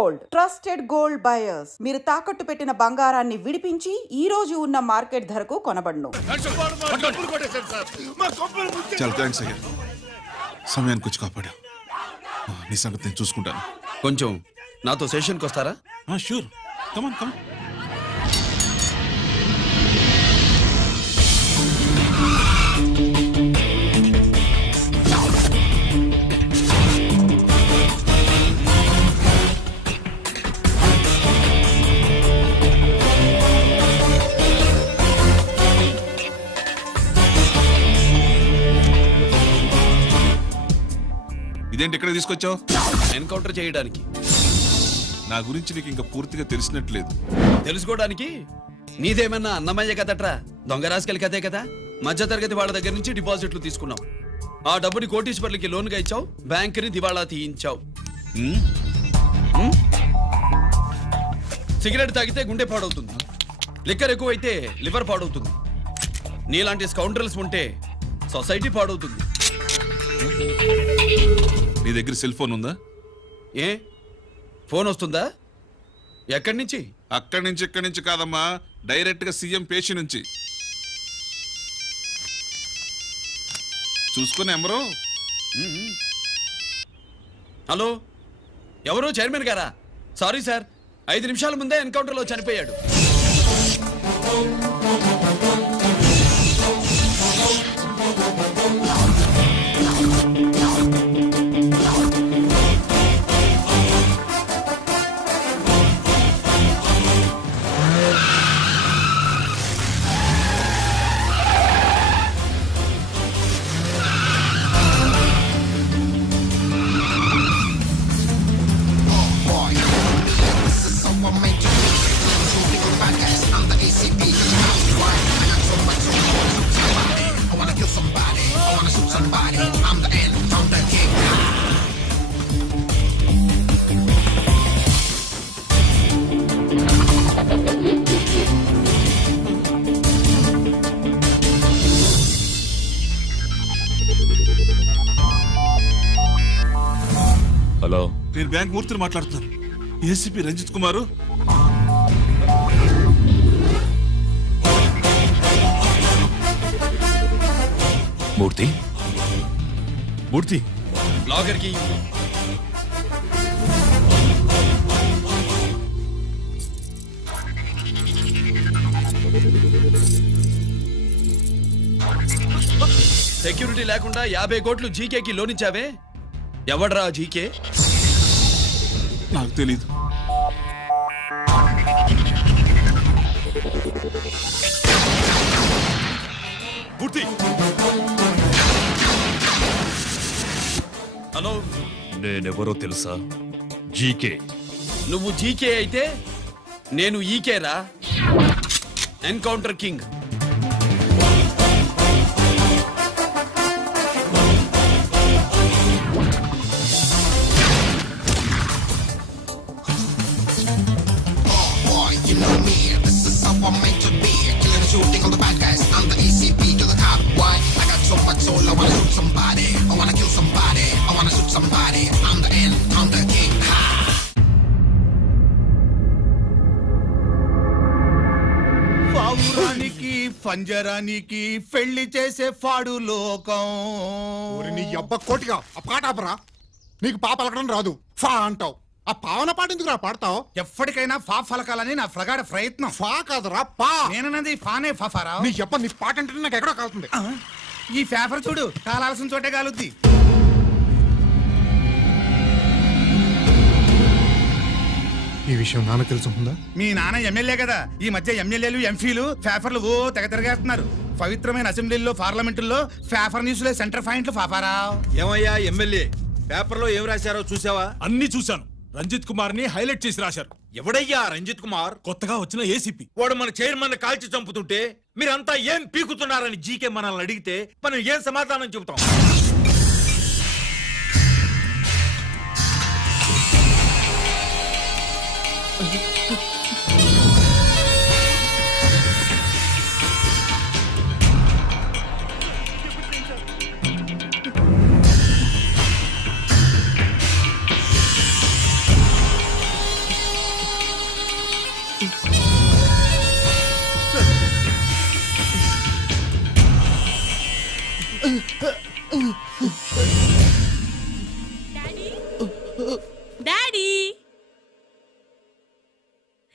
Gold, trusted gold buyers. మీరు తాకట్టు పెట్టిన బంగారాన్ని విడిపించి ఈ రోజు ఉన్న మార్కెట్ ధరకు కొనబడును. సమయానికి వచ్చి కాపాడా. నీ సంగతి నేను చూసుకుంటాను. కొంచెం నాతో సెషన్కి వస్తారా? షూర్, కమాన్ కమాన్. ఇదేంటి ఇక్కడ తీసుకొచ్చావు? ఎన్కౌంటర్ చేయడానికి. నా గురించి నీకు ఇంకా పూర్తిగా తెలిసినట్లేదు. తెలుసుకోవడానికి నీదేమన్నా అన్నమయ్య కదట్రా, దొంగ రాసుకెళ్ళి కదే కదా. మధ్య తరగతి వాళ్ళ దగ్గర నుంచి డిపాజిట్లు తీసుకున్నావు. ఆ డబ్బుని కోటీశ్వర్లకి లోన్గా ఇచ్చావు, బ్యాంకుని దివాళా తీయించావు. సిగరెట్ తాగితే గుండె పాడవుతుంది, లిక్కర్ ఎక్కువైతే లివర్ పాడవుతుంది. నీలాంటి స్కౌండ్రల్స్ ఉంటే సొసైటీ పాడవుతుంది. నీ దగ్గర సెల్ ఫోన్ ఉందా? ఏ ఫోన్ వస్తుందా? ఎక్కడి నుంచి? అక్కడి నుంచి ఇక్కడి నుంచి కాదమ్మా, డైరెక్ట్ గా సీఎం పేషి నుంచి. చూసుకుని ఎవరు? హలో, ఎవరు? చైర్మన్ గారా? సారీ సార్, 5 నిమిషాల ముందే ఎన్కౌంటర్లో చనిపోయాడు. హలో, నేను బ్యాంక్ మూర్తిని మాట్లాడుతున్నాను. ఏసీపీ రంజిత్ కుమారు. మూర్తి మూర్తి లాగర్కి సెక్యూరిటీ లేకుండా 50 కోట్లు జీకేకి లోన్ ఇచ్చావే, ఎవడ్రా జీకే? నాకు తెలీదు. హలో, నేనెవరో తెలుసా? జీకే. నువ్వు జీకే అయితే నేను ఈకేరా, encounter king. Shooting all the bad guys, I'm the ECP to the top. Why? I got so much soul, I wanna shoot somebody. I wanna kill somebody, I wanna shoot somebody. I'm the end, I'm the king. పావురానికి పంజరానికి పెళ్లి చేసే ఫాడు లోకం. నీ అబ్బ కోటిగా ఆ పాట ఆపరా. నీకు పాప పలకడం రాదు, ఫా అంటావు. ఆ పావన పాట ఎందుకు పాడతావు? ఎప్పటికైనా ఫా ఫలకాలని నా ప్రగాఢ ప్రయత్నం. ఫా కాదురా పా. నేనన్నది ఫానే ఫాఫారా. నీ చెప్ప నీ పాట అంటే నాకు ఎక్కడో కాలుతుంది. ఈ పేపర్ చూడు, కాలాల్సిన చోటే కాలుద్ది. ఈ విషయం నాన్న తెలుసుకుందా? మీ నాన్న ఎమ్మెల్యే కదా, ఈ మధ్య ఎమ్మెల్యేలు ఎంపీలు పేపర్లు ఓ తెగ తిరగేస్తున్నారు. పవిత్రమైన అసెంబ్లీల్లో పార్లమెంటుల్లో పేపర్ న్యూస్లే సెంటర్ పాయింట్లు ఫాఫారా. ఏమయ్యా ఎమ్మెల్యే, పేపర్లో ఏం రాశారో చూసావా? అన్ని చూశాను. రంజిత్ కుమార్ ని హైలైట్ చేసి రాశారు. ఎవడయ్యా రంజిత్ కుమార్? కొత్తగా వచ్చిన ఏసీపీ. వాడు మన చైర్మన్ కాల్చి చంపుతుంటే మీరంతా ఏం పీకుతున్నారని జీకే మనల్ని అడిగితే మనం ఏం సమాధానం చెబుతాం? డాడీ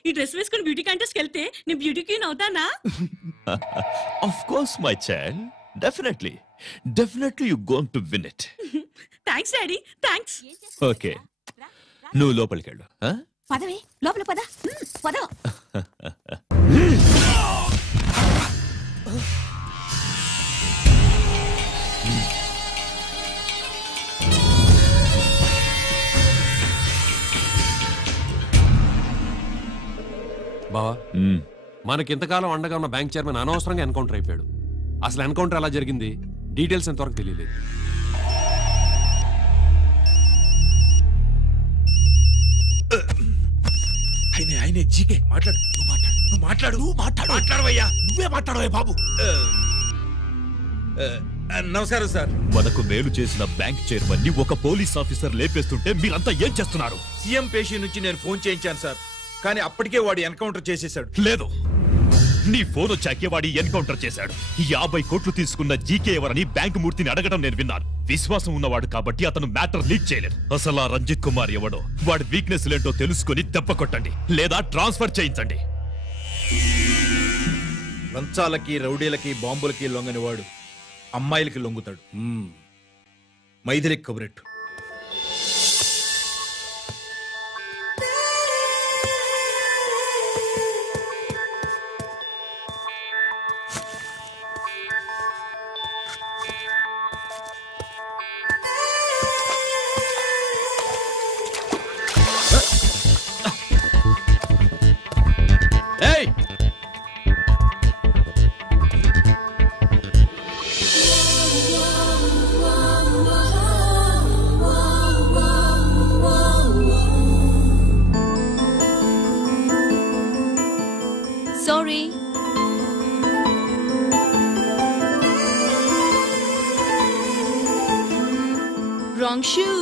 ఈ డ్రెస్ వేసుకుని బ్యూటీ కాంటెస్ట్కి వెళ్తే నేను బ్యూటీ క్వీన్ అవుతానా? Of course, my child. Definitely. Definitely you're going to win it. Thanks daddy, thanks. Okay. నువ్వు లోపలికి వెళ్ళు. పదవే లోపల పద. పద. బావా, మనకింతకాలం అండగా ఉన్న బ్యాంక్ చైర్మన్ అనవసరంగా ఎన్కౌంటర్ అయిపోయాడు. అసలు ఎన్కౌంటర్ ఎలా జరిగింది డీటెయిల్స్ ఎంతవరకు తెలియలేదు. ఆయనే జీకే మాట్లాడు. మాట్లాడవయ్యా. నువ్వే మాట్లాడవే బాబు. నమస్కారం సార్. మనకు మేలు చేసిన బ్యాంక్ చైర్మన్ ని ఒక పోలీస్ ఆఫీసర్ లేపేస్తుంటే మీరంతా ఏం చేస్తున్నారు? సీఎం పేషి నుంచి నేను ఫోన్ చేయించాను సార్, కానీ అప్పటికే వాడు ఎన్కౌంటర్ చేసేసాడు. లేదు, నీ ఫోన్ వచ్చాకే వాడి ఎన్కౌంటర్ చేశాడు. 50 కోట్లు తీసుకున్న జీకే ఎవరని బ్యాంకు మూర్తిని అడగడం నేను విన్నాను. విశ్వాసం ఉన్నవాడు కాబట్టి అతను మ్యాటర్ లీక్ చేయలేదు. అసలు ఆ రంజిత్ కుమార్ ఎవడో, వాడి వీక్నెస్ ఏంటో తెలుసుకుని దెబ్బ కొట్టండి, లేదా ట్రాన్స్ఫర్ చేయించండి. లంచాలకి, రౌడీలకి, బాంబులకి లొంగని వాడు అమ్మాయిలకి లొంగుతాడు. మైథిలికి కబురెట్టు. Sorry. Wrong shoe.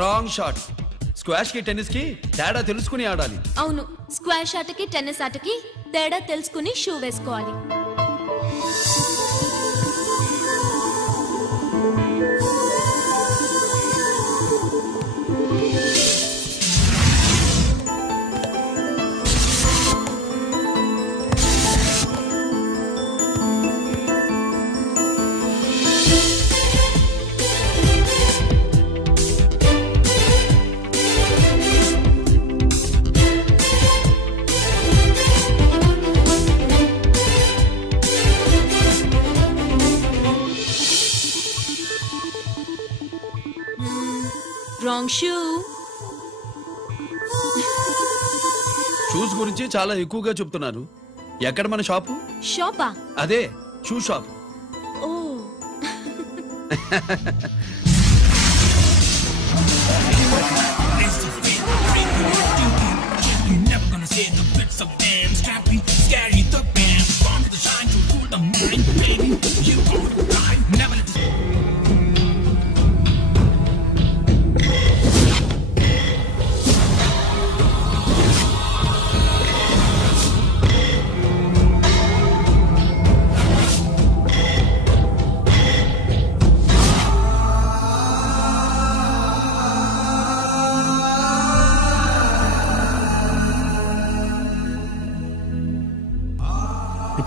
Wrong shot. Squash కి టెన్నిస్ కి తేడా తెలుసుకుని ఆడాలి. అవును, స్క్వాష్ ఆటకి టెన్నిస్ ఆటకి తేడా తెలుసుకుని షూ వేసుకోవాలి. షూ షూస్ గురించి చాలా ఎక్కువగా చెప్తున్నారు. ఎక్కడ మన షాపు? షాపా? అదే షూ షాప్. ఓ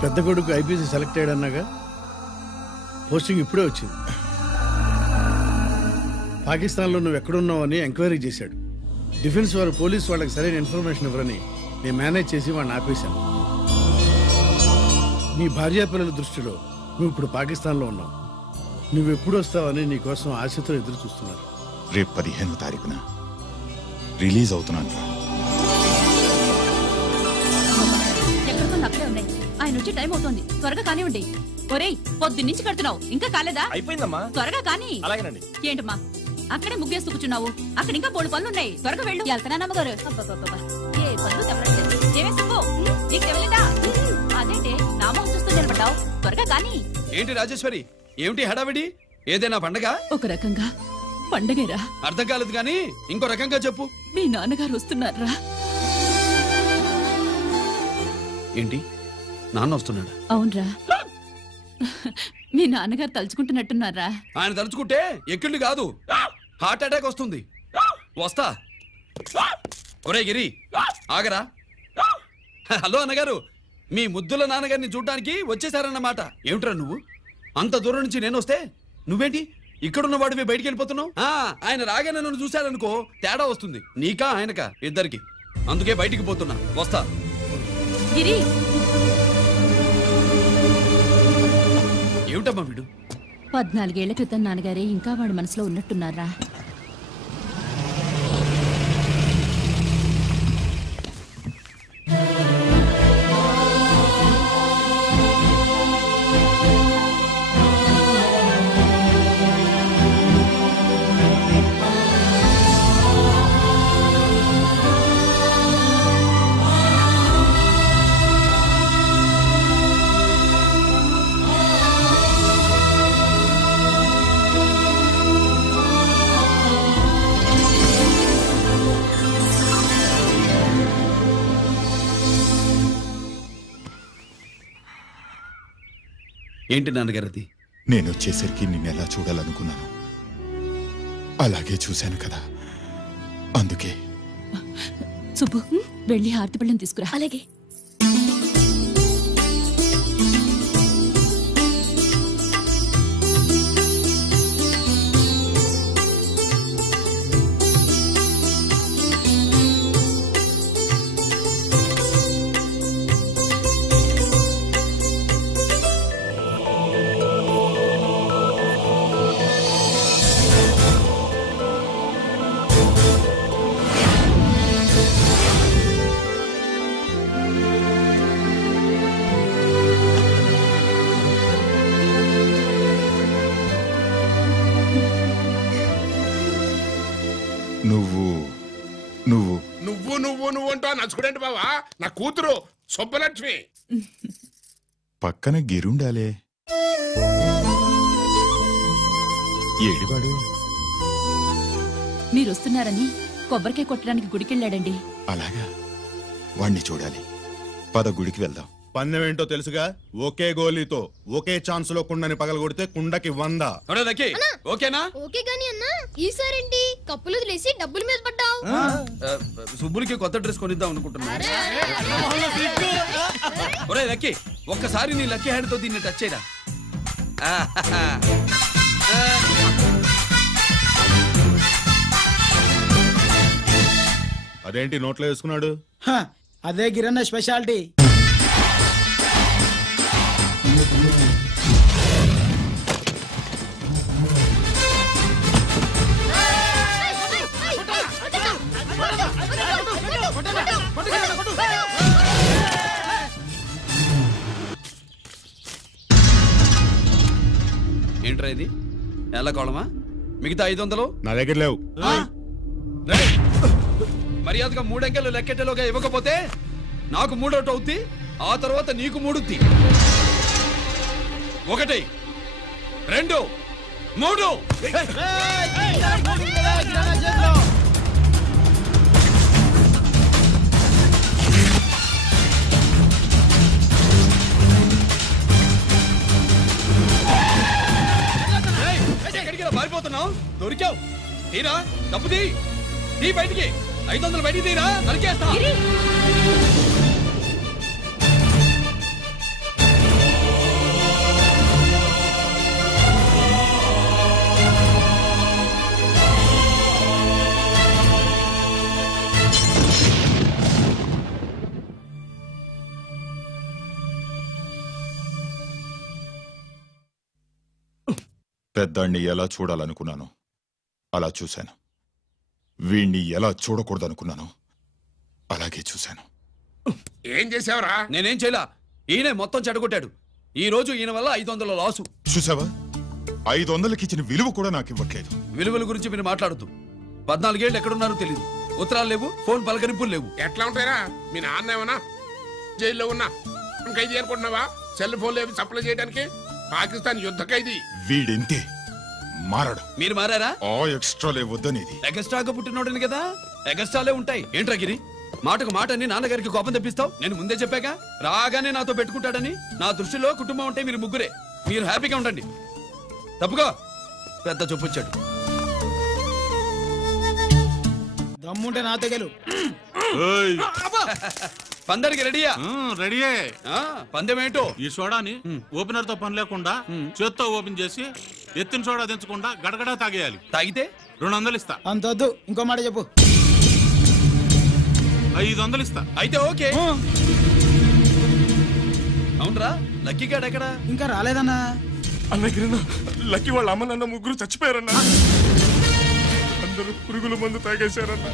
పెద్ద కొడుకు ఐపీసీ సెలెక్ట్ అయ్యాడన్నాగా, పోస్టింగ్ ఇప్పుడే వచ్చింది. పాకిస్తాన్లో నువ్వు ఎక్కడున్నావని ఎంక్వైరీ చేశాడు. డిఫెన్స్ వారు పోలీసు వాళ్ళకి సరైన ఇన్ఫర్మేషన్ ఇవ్వరని నేను మేనేజ్ చేసి వాడిని ఆపేశాను. నీ భార్యా పిల్లల దృష్టిలో నువ్వు ఇప్పుడు పాకిస్తాన్లో ఉన్నావు. నువ్వు ఎప్పుడు వస్తావని నీ కోసం ఆశతో ఎదురు చూస్తున్నారు. రేపు 15వ తారీఖున రిలీజ్ అవుతున్నాను. అక్కడే ఉన్నాయి. ఆయన వచ్చి టైం అవుతోంది, త్వరగా కానివ్వండి. ఒరేయ్, పొద్దున్నుంచి కడుతున్నావు, ఇంకా కాలేదా? అయిపోయిందమ్మా. త్వరగా కానీ. అలాగేనండి. ఏంటమ్మా అక్కడే ముగ్గేస్తూ కూర్చున్నావు? అక్కడ ఇంకా 3 పనులు ఉన్నాయి, త్వరగా వెళ్ళు. వెళ్తానమ్మగారు. ఏ పనులు తెవరట్లేదు. ఏమే సుబ్బు, నీకు తెవలేదా? అదేంటే నామం చూస్తూ నిలబడ్డావు, త్వరగా కానీ. ఏంటి రాజేశ్వరి, ఏమిటి హడావిడి? ఏదైనా పండగ? ఒక రకంగా పండగేరా. అర్థం కాలేదు కానీ ఇంకో రకంగా చెప్పు. మీ నాన్నగారు వస్తున్నారా? ఏంటి, నాన్న వస్తున్నాడు? అవునరా, మీ నాన్నగారు తలుచుకుంటున్నట్టున్నారా? ఆయన తలుచుకుంటే ఎక్కిళ్ళు కాదు, హార్ట్ అటాక్ వస్తుంది. వస్తా. ఒరే గిరి, ఆగరా. హలో అన్నగారు, మీ ముద్దుల నాన్నగారిని చూడ్డానికి వచ్చేసారన్నమాట. ఏమిట్రా నువ్వు? అంత దూరం నుంచి నేను వస్తే నువ్వేంటి ఇక్కడున్న వాడివి బయటికి వెళ్ళిపోతున్నావు? ఆయన రాగానే నన్ను చూశారనుకో తేడా వస్తుంది, నీకా ఆయనకా ఇద్దరికి. అందుకే బయటికి పోతున్నా, వస్తా. గిరి, ఏమిటమ్మా వీడు? 14 ఏళ్ల క్రితం నాన్నగారే ఇంకా వాడి మనసులో ఉన్నట్టున్నారా? ఏంటి నాన్నగారు అది? నేను వచ్చేసరికి నిన్నెలా చూడాలనుకున్నాను అలాగే చూశాను కదా, అందుకే. సుబ్బు, వెళ్ళి హారతి పళ్ళని తీసుకురా. అలాగే. నువ్వు అంటా నచ్చుకునేంటి బావా? నా కూతురు సుబ్బలక్ష్మి. పక్కన గిరుండాలే. ఏడివాడు? మీరు వస్తున్నారని కొబ్బరికాయ కొట్టడానికి గుడికెళ్ళాడండి. అలాగా, వాణ్ణి చూడాలి. పద గుడికి వెళ్దాం. పందెం ఏంటో తెలుసుగా, ఒకే గోలీతో ఒకే ఛాన్స్ లో కుండని పగలగొడితే కుండకి 100. ఓకేనా? ఓకే గాని అన్నా, ఈసారేంటి కప్పులు వదిలేసి డబ్బుల మీద పడ్డావు? సుబ్బులకి కొత్త డ్రెస్ కొనిద్దాం అనుకుంటున్నా. ఒరే లక్కీ, ఒక్కసారి నీ లక్కీ హ్యాండ్ తో దీన్ని టచ్ చేయరా. అదేంటి నోట్లో వేసుకున్నాడు? అదే గిరన్న స్పెషాలిటీ. ఏంట్రా ఇది ఎలా కోళమా మిగతా 500 నా దగ్గర లేవు. మర్యాదగా 3 అంకెలు లెక్కెట్టలోగా ఇవ్వకపోతే నాకు 3 అవుట్ అవుద్ది, ఆ తర్వాత నీకు 3. 1 2 3. ఎక్కడికి పారిపోతున్నావు? దొరికావు. తీరా డబ్బు తీ బయటికి. 500 బయటికి తీరా, నరికేస్తా. పెద్దాన్ని ఎలా చూడాలనుకున్నాను అలా చూశాను, వీణ్ణి ఎలా చూడకూడదనుకున్నాను అలాగే చూశాను. ఏం చేసావురా? నేనేం చేయలా, ఈయనే మొత్తం చెడగొట్టాడు. ఈ రోజు ఈయన వల్ల 500 లాసు. చూసావా, 500కి ఇచ్చిన విలువ కూడా నాకు ఇవ్వట్లేదు. విలువల గురించి మీరు మాట్లాడుతూ 14 ఏళ్ళు ఎక్కడున్నారో తెలియదు. ఉత్తరాలు లేవు, ఫోన్ పలకరింపులు లేవు. ఎట్లా ఉంటాయిరా? మీ నాన్న ఏమన్నా జైల్లో ఉన్నా ఖైదీ అనుకుంటున్నావా? సెల్ ఫోన్ లేవు సప్లై చేయడానికి. పాకిస్తాన్ యుద్ధ ఖైదీ. వీడింతే మారడు. మీరు మారారా? ఎక్స్ట్రాలే వద్దనేది. ఎగస్ట్రాగా పుట్టినోడని కదా, ఎగస్ట్రాలే ఉంటాయి. ఏంట్రా గిరి, మాటకు మాట అని నాన్నగారికి కోపం తెప్పిస్తావు? నేను ముందే చెప్పాగా రాగానే నాతో పెట్టుకుంటాడని. నా దృష్టిలో కుటుంబం అంటే మీరు ముగ్గురే. మీరు హ్యాపీగా ఉండండి. తప్పుగా పెద్ద చూపొచ్చాడు. దమ్ముంటే నా తెగలు. పందరికి రెడీయా? రెడీయే. పందెం ఏంటో? ఈ సోడాని ఓపెనర్ తో పని లేకుండా చేత్తో ఓపెన్ చేసి ఎత్తిన సోడా దించకుండా గడగడా తాగేయాలి. తాగితే 200 ఇస్తా. అంతొద్దు, ఇంకో మాట చెప్పు. 500 ఇస్తా. అయితే ఓకే. అవునరా, లక్కీ గాడు ఎక్కడా? ఇంకా రాలేదన్నా. అన్నగిరినా, లక్కీ వాళ్ళ అమ్మ నాన్న ముగ్గురు చచ్చిపోయారన్నా. అందరూ పురుగుల మందు తాగేశారన్నా.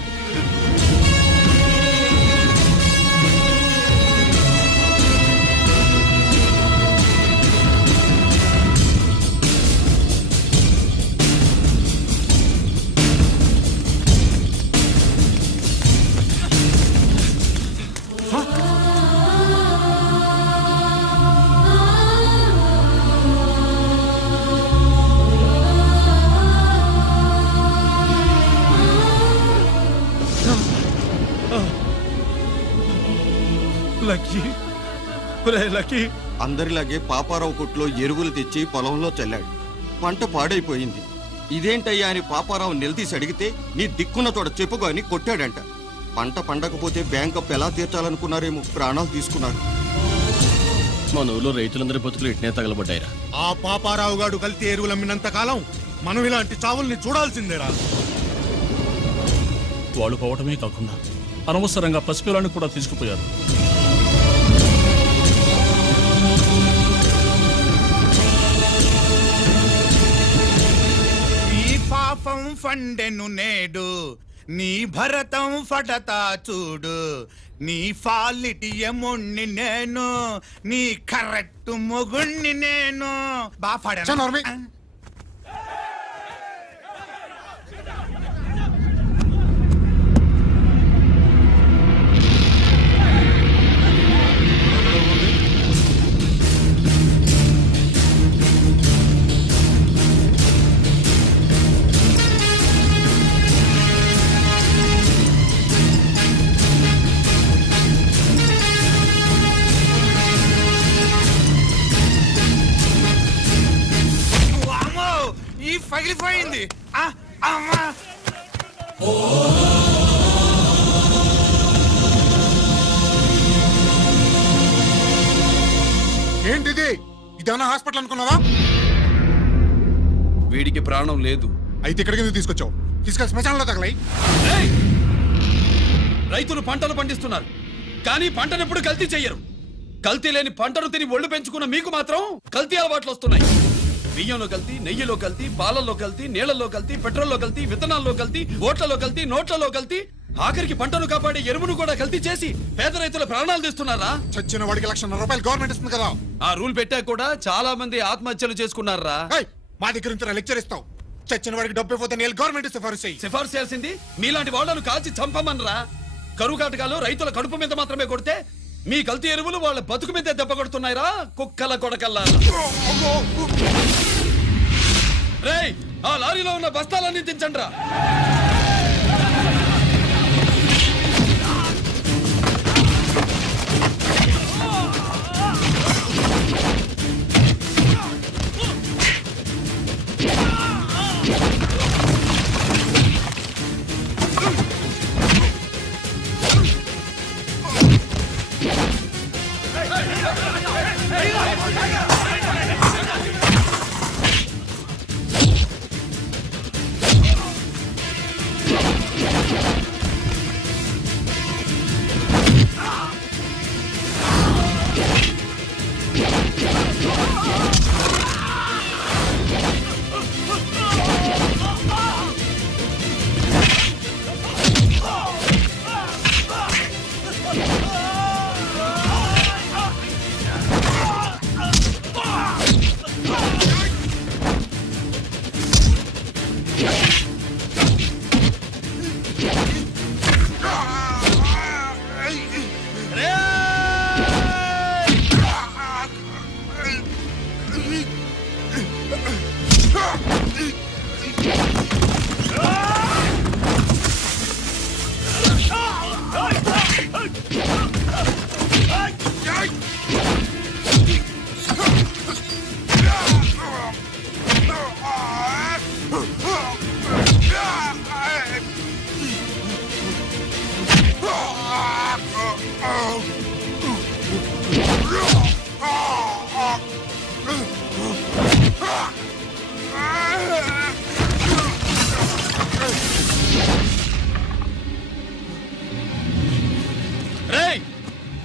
అందరిలాగే పాపారావు కొట్లో ఎరువులు తెచ్చి పొలంలో చల్లాడు. పంట పాడైపోయింది. ఇదేంటయ్యా అని పాపారావు నిలదీసి అడిగితే నీ దిక్కున్న చోట చెప్పుకో అని కొట్టాడంట. పంట పండకపోతే బ్యాంక్ అప్పు ఎలా తీర్చాలనుకున్నారేమో ప్రాణాలు తీసుకున్నారు. మన ఊళ్ళో రైతులందరి బతుకులు ఇట్నే తగలబడ్డాయిరా. ఆ పాపారావు గాడు కల్తీ ఎరువులు అమ్మినంత కాలం మనం ఇలాంటి చావుల్ని చూడాల్సిందేరా. వాళ్ళు పోవటమే కాకుండా అనవసరంగా పసిపిల్లాన్ని కూడా తీసుకుపోయారు. ఈ పాపం ఫండెను నేడు, నీ భరతం ఫటతా చూడు. నీ ఫాలిటి ఎముణ్ణి నేను, నీ కరెక్ట్ మొగుణ్ణి నేను. బాగా పగిలిపోయింది. ఏంటిది? ఇదేమన్నా హాస్పిటల్ అనుకున్నావా? వీడికి ప్రాణం లేదు. అయితే ఇక్కడికి తీసుకొచ్చావు? తీసుకెళ్ళి శ్మశానంలో తగలై. రైతులు పంటలు పండిస్తున్నారు, కానీ పంటను ఎప్పుడు కల్తీ చెయ్యరు. కల్తీ లేని పంటను తిని ఒళ్ళు పెంచుకున్న మీకు మాత్రం కల్తీ అలవాట్లు వస్తున్నాయి. బియ్యంలో కల్తీ, నెయ్యిలో కల్తీ, పాలల్లో కల్తీ, నీళ్లలో కల్తీ, పెట్రోల్లో కల్తీ, విత్తనాల్లో కల్తీ, ఓట్లలో కల్తీ, నోట్లలో కల్తీ, ఆఖరికి పంటను కాపాడే ఎరువును కూడా కల్తీ చేసి పేద రైతుల ప్రాణాలు తీస్తున్నారా? చచ్చిన వాడికి ₹1,00,000 గవర్నమెంట్ ఇస్తుంది కదా. ఆ రూల్ పెట్టాక కూడా చాలా మంది ఆత్మహత్యలు చేసుకున్నారా? మా దగ్గర నుంచి లెక్చర్ ఇస్తావు. చచ్చిన వాడికి డబ్బు ఇవ్వతే నేను గవర్నమెంట్ సిఫారసు చేయి. సిఫార్సు చేయాల్సింది మీలాంటి వాళ్ళను కాల్చి చంపమనరా. కరువు కాటకాలు రైతుల కడుపు మీద మాత్రమే కొడితే మీ కల్తీ ఎరువులు వాళ్ళ బతుకు మీద దెబ్బ కొడుతున్నాయిరా కుక్కల కొడకల్లా. రేయ్, ఆ లారీలో ఉన్న బస్తాలన్నీ దించండి రా.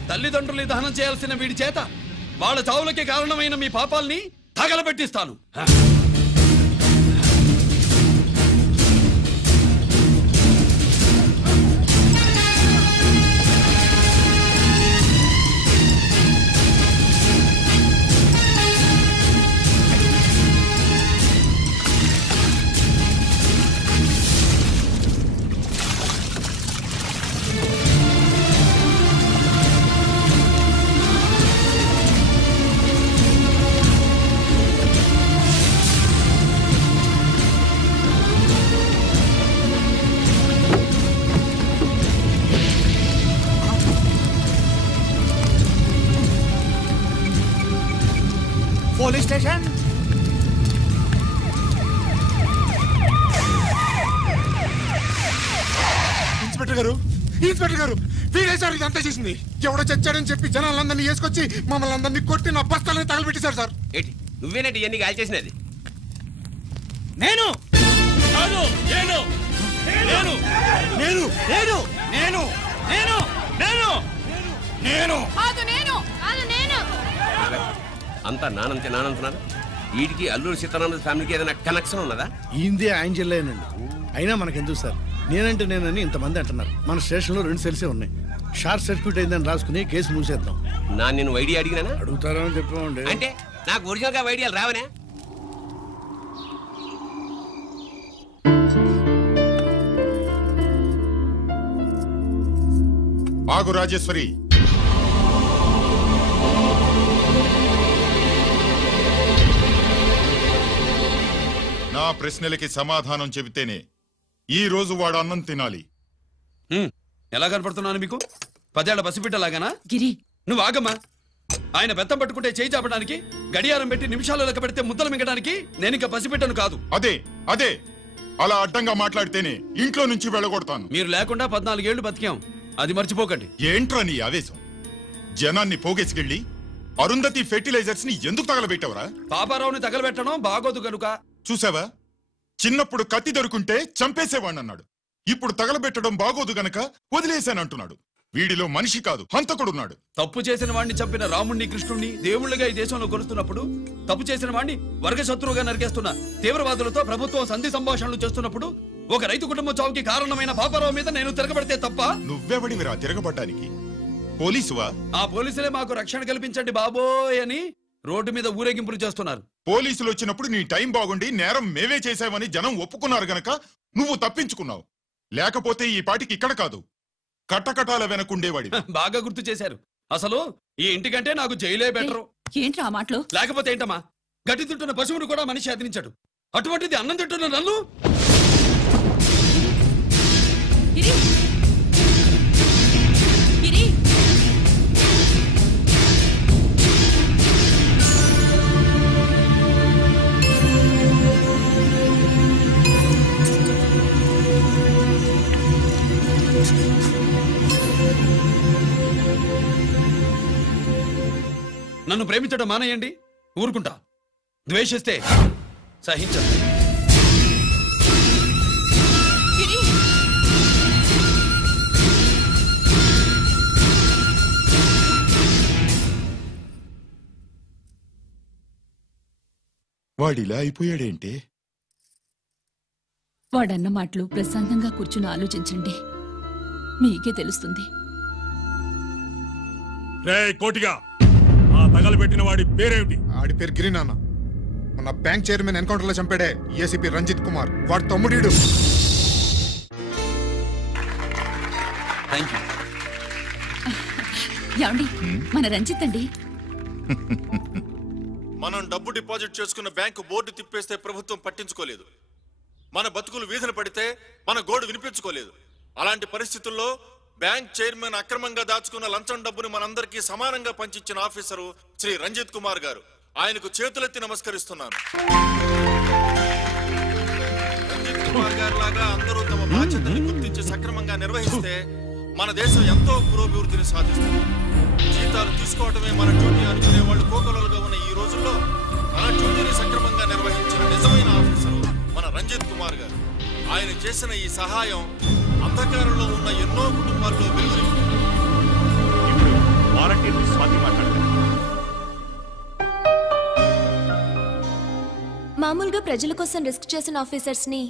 తల్లిదండ్రులు దహనం చేయాల్సిన వీడి చేత వాళ్ళ చావులకి కారణమైన మీ పాపాల్ని తగలబెట్టిస్తాను. Police station. ఇన్స్పెక్టర్ గారు, ఇన్స్పెక్టర్ గారు, వీడేసారి ఇదంతా చేసింది. ఎవడో చచ్చాడని చెప్పి జనాలందరినీ వేసుకొచ్చి మమ్మల్ని అందరినీ కొట్టి నా బస్తాలని తగలబెట్టేశారు సార్. ఏంటి నువ్వేనండి ఇవన్నీ గాలి చేసినది? నేను నేను నేను నేను నేను నేను నేను నేను నేను నేను అంతా నానంతే నానంటున్నారు. వీటికి అల్లూరి సీతారామరాజు ఫ్యామిలీకి ఏదైనా కనెక్షన్ ఉన్నదా? ఈందే ఆయన జిల్లానండి. అయినా మనకెందుకు సార్, నేనంటే నేనని ఇంతమంది అంటున్నారు. మన స్టేషన్లో 2 సెల్సే ఉన్నాయి. షార్ట్ సర్క్యూట్ అయిందని రాసుకుని కేసు మూసేద్దాం. నేను ఐడియా అడిగినా అడుగుతారని చెప్పండి. అంటే నాకు ఒరిజినల్ గా ఐడియాలు రావనే? ఆగు రాజేశ్వరి. నా ప్రశ్నలకి సమాధానం చెబితేనే ఈ రోజు వాడు అన్నం తినాలి. ఎలా కనపడుతున్నాను మీకు? 10 ఏళ్ల పసిబిడ్డలాగానా? గిరి నువ్వు ఆగమ్మా. ఆయన బెత్తం పట్టుకుంటే చేయి చాపడానికి, గడియారం పెట్టి నిమిషాలు లెక్క పెడితే ముద్దలు మింగడానికి నేను ఇంకా పసిబిడ్డను కాదు. అదే అదే అలా అడ్డంగా మాట్లాడితేనే ఇంట్లో నుంచి వెళ్ళగొడతాను. మీరు లేకుండా 14 ఏళ్లు బతికాం, అది మర్చిపోకండి. ఏంట్రా నీ ఆవేశం? జనాన్ని పోగేసుకెళ్ళి అరుంధతి ఫెర్టిలైజర్స్ ని ఎందుకు తగలబెట్టావరా? పాపారావుని తగలబెట్టడం బాగోదు గనుక. చూసావా, చిన్నప్పుడు కత్తి దొరుకుంటే చంపేసేవాణ్ణన్నాడు. ఇప్పుడు తగలబెట్టడం బాగోదు గనక వదిలేశానంటున్నాడు. వీడిలో మనిషి కాదు, హంతకుడున్నాడు. తప్పు చేసిన వాడిని చంపిన రాముణ్ణి, కృష్ణుణ్ణి దేవుళ్ళుగా ఈ దేశంలో కొలుస్తున్నప్పుడు, తప్పు చేసిన వాడిని వర్గ శత్రువుగా నరికేస్తున్న తీవ్రవాదులతో ప్రభుత్వం సంధి సంభాషణలు చేస్తున్నప్పుడు, ఒక రైతు కుటుంబం చావుకి కారణమైన పాపారావు మీద నేను తిరగబడితే తప్ప? నువ్వెవడివిరా తిరగబడ్డానికి? పోలీసువా? ఆ పోలీసులే మాకు రక్షణ కల్పించండి బాబోయ్ అని రోడ్డు మీద ఊరేగింపులు చేస్తున్నారు. పోలీసులు వచ్చినప్పుడు నీ టైం బాగుండి నేరం మేమే చేశామని జనం ఒప్పుకున్నారు గనక నువ్వు తప్పించుకున్నావు. లేకపోతే ఈ పాటికి ఇక్కడ కాదు, కట్టకటాల వెనకుండేవాడి. బాగా గుర్తు చేశారు. అసలు ఈ ఇంటికంటే నాకు జైలే బెటరు. ఏంట్రా ఆ మాటలు? లేకపోతే ఏంటమ్మా, గడ్డి తింటున్న పశువును కూడా మనిషి అదిరించాడు, అటువంటిది అన్నం తింటున్న నన్ను. నన్ను ప్రేమించడం మానేయండి, ఊరుకుంటా. ద్వేషిస్తే సహించండి. వాడిలా అయిపోయాడేంటి? వాడన్న మాటలు ప్రశాంతంగా కూర్చుని ఆలోచించండి, మీకే తెలుస్తుంది. రే కోటిగా, ఆ తగలబెట్టిన వాడి పేరేమిటి? ఆడి పేరు గిరి నాన్న. మన బ్యాంక్ చైర్మన్ ఎన్కౌంటర్ లో చంపాడే ఏసీపీ రంజిత్ కుమార్, వాడి తమ్ముడీడు. ఏమండి, మన రంజిత్ అండి. మనం డబ్బు డిపాజిట్ చేసుకున్న బ్యాంకు బోర్డు తిప్పేస్తే ప్రభుత్వం పట్టించుకోలేదు. మన బతుకులు వీధులు పడితే మన గోడు వినిపించుకోలేదు. అలాంటి పరిస్థితుల్లో బ్యాంక్ చైర్మన్ అక్రమంగా దాచుకున్న లంచం డబ్బుని మనందరికీ సమానంగా పంచిచ్చిన ఆఫీసరు శ్రీ రంజిత్ కుమార్ గారు. ఆయనకు చేతులెత్తి నమస్కరిస్తున్నాను. రంజిత్ కుమార్ గారు లాగా అందరూ తమ బాధ్యతని గుర్తించి సక్రమంగా నిర్వహిస్తే మన దేశం ఎంతో పురోభివృద్ధిని సాధిస్తుంది. జీతాలు తీసుకోవటమే మన డ్యూటీ అనుకునే వాళ్ళు కోకొలలుగా ఉన్న ఈ రోజుల్లో మన డ్యూటీని సక్రమంగా నిర్వహించిన నిజమైన ఆఫీసరు మన రంజిత్ కుమార్ గారు. ఆయన చేసిన ఈ సహాయం అంధకారంలో ఉన్న ఎన్నో కుటుంబాల్లో వెలుగుని. మామూలుగా ప్రజల కోసం రిస్క్ చేసిన ఆఫీసర్స్ ని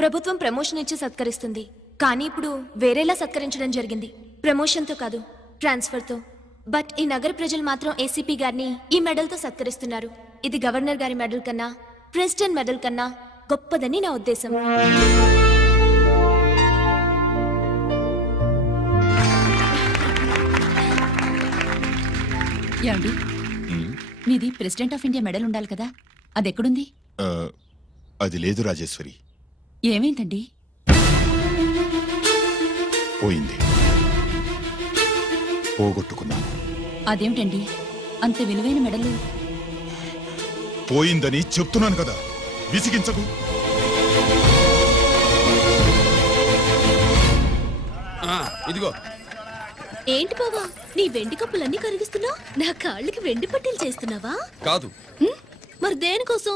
ప్రభుత్వం ప్రమోషన్ ఇచ్చి సత్కరిస్తుంది. కానీ ఇప్పుడు వేరేలా సత్కరించడం జరిగింది. ప్రమోషన్తో కాదు, ట్రాన్స్ఫర్తో. బట్ ఈ నగర ప్రజలు మాత్రం ఏసీపీ గారిని ఈ మెడల్తో సత్కరిస్తున్నారు. ఇది గవర్నర్ గారి మెడల్ కన్నా, ప్రెసిడెంట్ మెడల్ కన్నా గొప్పదని నా ఉద్దేశం. ఏమండి, మీది ప్రెసిడెంట్ ఆఫ్ ఇండియా మెడల్ ఉండాలి కదా, అది ఎక్కడుంది? అది లేదు రాజేశ్వరి. ఏమైందండి? పోయింది, పోగొట్టుకున్నాను. అదేమిటండి అంత విలువైన మెడలు? పోయిందని చెప్తున్నాను కదా, విసిగించకు. ఇదిగో. ఏంటి బావా, నీ వెండి కప్పులన్నీ కరిగిస్తున్నావు? నా కాళ్ళకి వెండి పట్టీలు చేస్తున్నావా? కాదు. మరి దేనికోసం?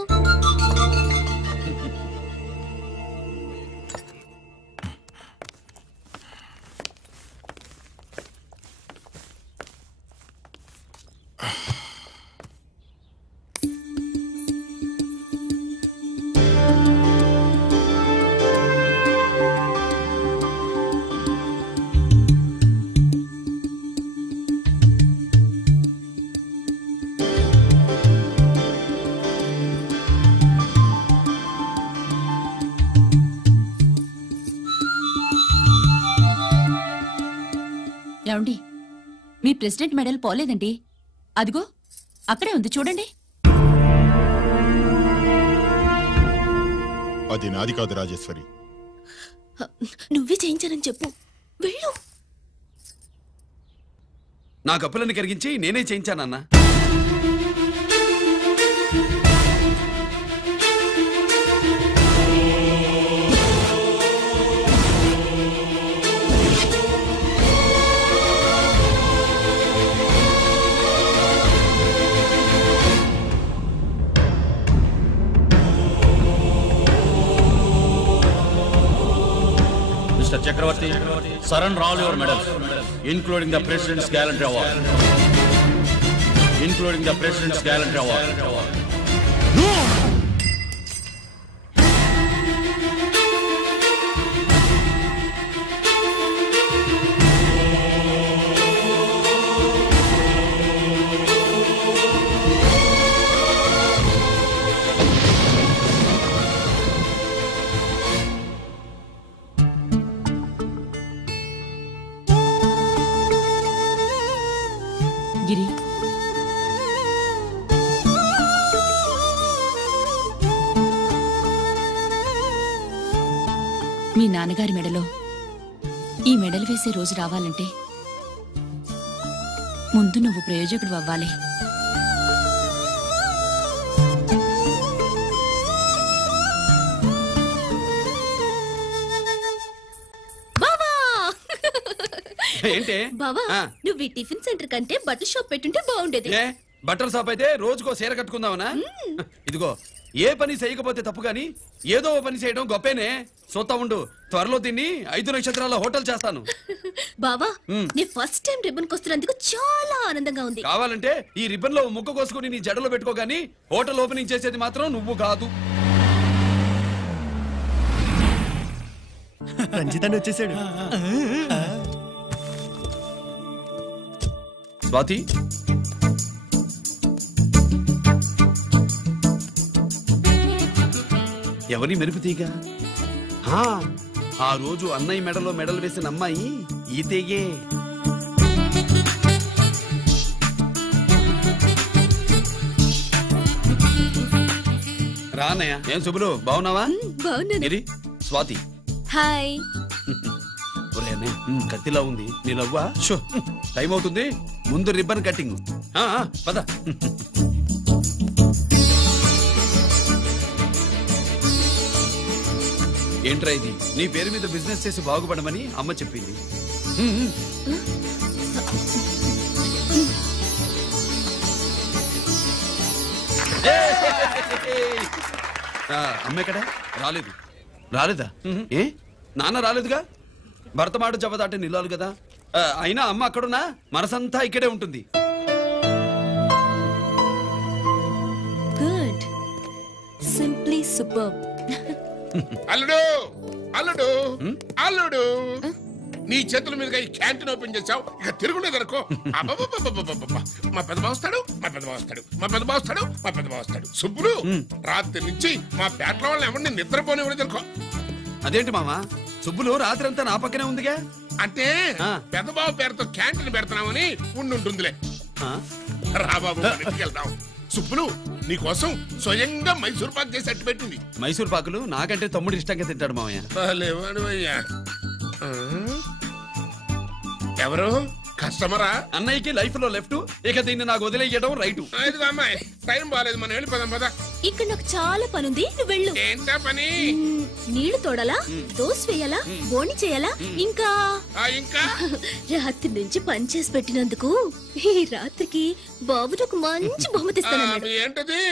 ఏమండి, మీ ప్రెసిడెంట్ మెడల్ పోలేదండి, అదిగో అక్కడే ఉంది చూడండి. అది నాది కాదు రాజేశ్వరి. నువ్వే చేయించానని చెప్పు, వెళ్ళు. నా కప్పులను కరిగించి నేనే చేయించానన్నా. Mr. Chakravarti, surrender all your medals, including the President's Gallantry Award. Including the President's Gallantry Award. No! గిరి మీ నాన్నగారి మెడలో ఈ మెడలు వేసే రోజు రావాలంటే ముందు నువ్వు ప్రయోజకుడు అవ్వాలి. ఏంటి బావా నువ్వు ఈ టిఫిన్ సెంటర్ కంటే బట్టల షాప్ పెట్టుంటే బాగుండేది. బట్టల షాప్ అయితే రోజుకో చీర కట్టుకుందామనా? ఇదిగో ఏ పని చేయకపోతే తప్పు గాని ఏదో పని చేయడం గొప్పేనే. సోతా ఉండు, త్వరలో దీన్ని 5 నక్షత్రాల హోటల్ చేస్తాను. బావా నీ ఫస్ట్ టైం రిబ్బన్ కొస్తున్నందుకు చాలా ఆనందంగా ఉంది. కావాలంటే ఈ రిబ్బన్ లో ముక్క కోసుకుని నీ జడలో పెట్టుకోగాని హోటల్ ఓపెనింగ్ చేసేది మాత్రం నువ్వు కాదు. రంజితాన్ని వచ్చేసాడు. స్వాతి, ఎవరి మెరుపు తీగ? ఆ రోజు అన్నయ్య మెడలో మెడలు వేసిన అమ్మాయి ఈ తీగే. రా అన్నయ్య. ఏం శుభ్రు, బాగున్నావా? బాగున్నాను. స్వాతి హాయ్. కత్తిలా ఉంది నీ నవ్వా? షో, టైం అవుతుంది, ముందు రిబ్బన్ కట్టింగ్. పద. ఏంట్రా ఇది? నీ పేరు మీద బిజినెస్ చేసి బాగుపడమని అమ్మ చెప్పింది. అమ్మ ఎక్కడ? రాలేదా? ఏ నాన్న రాలేదుగా? భర్తమాడు జబదాటే నిల్లాలి కదా. అయినా అమ్మ అక్కడున్నా మనసంతా ఇక్కడే ఉంటుంది. Good, simply super. అల్లుడు అల్లుడు అల్లుడు, నీ చేతుల మీదుగా ఈ క్యాంటీన్ ఓపెన్ చేసావు, ఇక తిరుగులేదు అనుకో. మా పెద్ద బావస్తాడు, మా పెద్ద బావస్తాడు, మా పెద్ద బావస్తాడు, మా పెద్ద బావస్తాడు. సుబ్బులు రాత్రి నుంచి మా పేటల వాళ్ళని ఎవరిని నిద్రపోనివ్వలేదు అనుకో. అదేంటి మామా, సుబ్బులు రాత్రి అంతా నా పక్కనే ఉందిగా. అంటే పెద్ద బావ పేరుతో క్యాంటీన్ పెడుతున్నామని ఉండుంటుందిలే. రా బాబు, ఇంటికి వెళ్దాం. సుబ్బులు నీకోసం స్వయంగా మైసూర్ పాక్ చేసి అట్టు పెట్టింది. మైసూర్ పాకులు నాకంటే తమ్ముడు ఇష్టంగా తింటాడు మామయ్య. ఎవరు కస్టమరా? అన్నయ్యకి లైఫ్ లో లెఫ్ట్, ఇక దీన్ని నాకు వదిలేయడం రైట్. అమ్మాయి టైం బాగాలేదు, మనం వెళ్ళిపోదాం పద. ఇక్కడ నాకు చాలా పనుంది, నువ్వు వెళ్ళు. ఏంటా పని? నీళ్లు తోడాలా, దోశ వేయాలా, బోని చేయాలా, ఇంకా రాత్రి నుంచి పని చేసి పెట్టినందుకు ఈ రాత్రికి బాబు నాకు మంచి బహుమతి ఇస్తానన్నాడు. ఏంటది?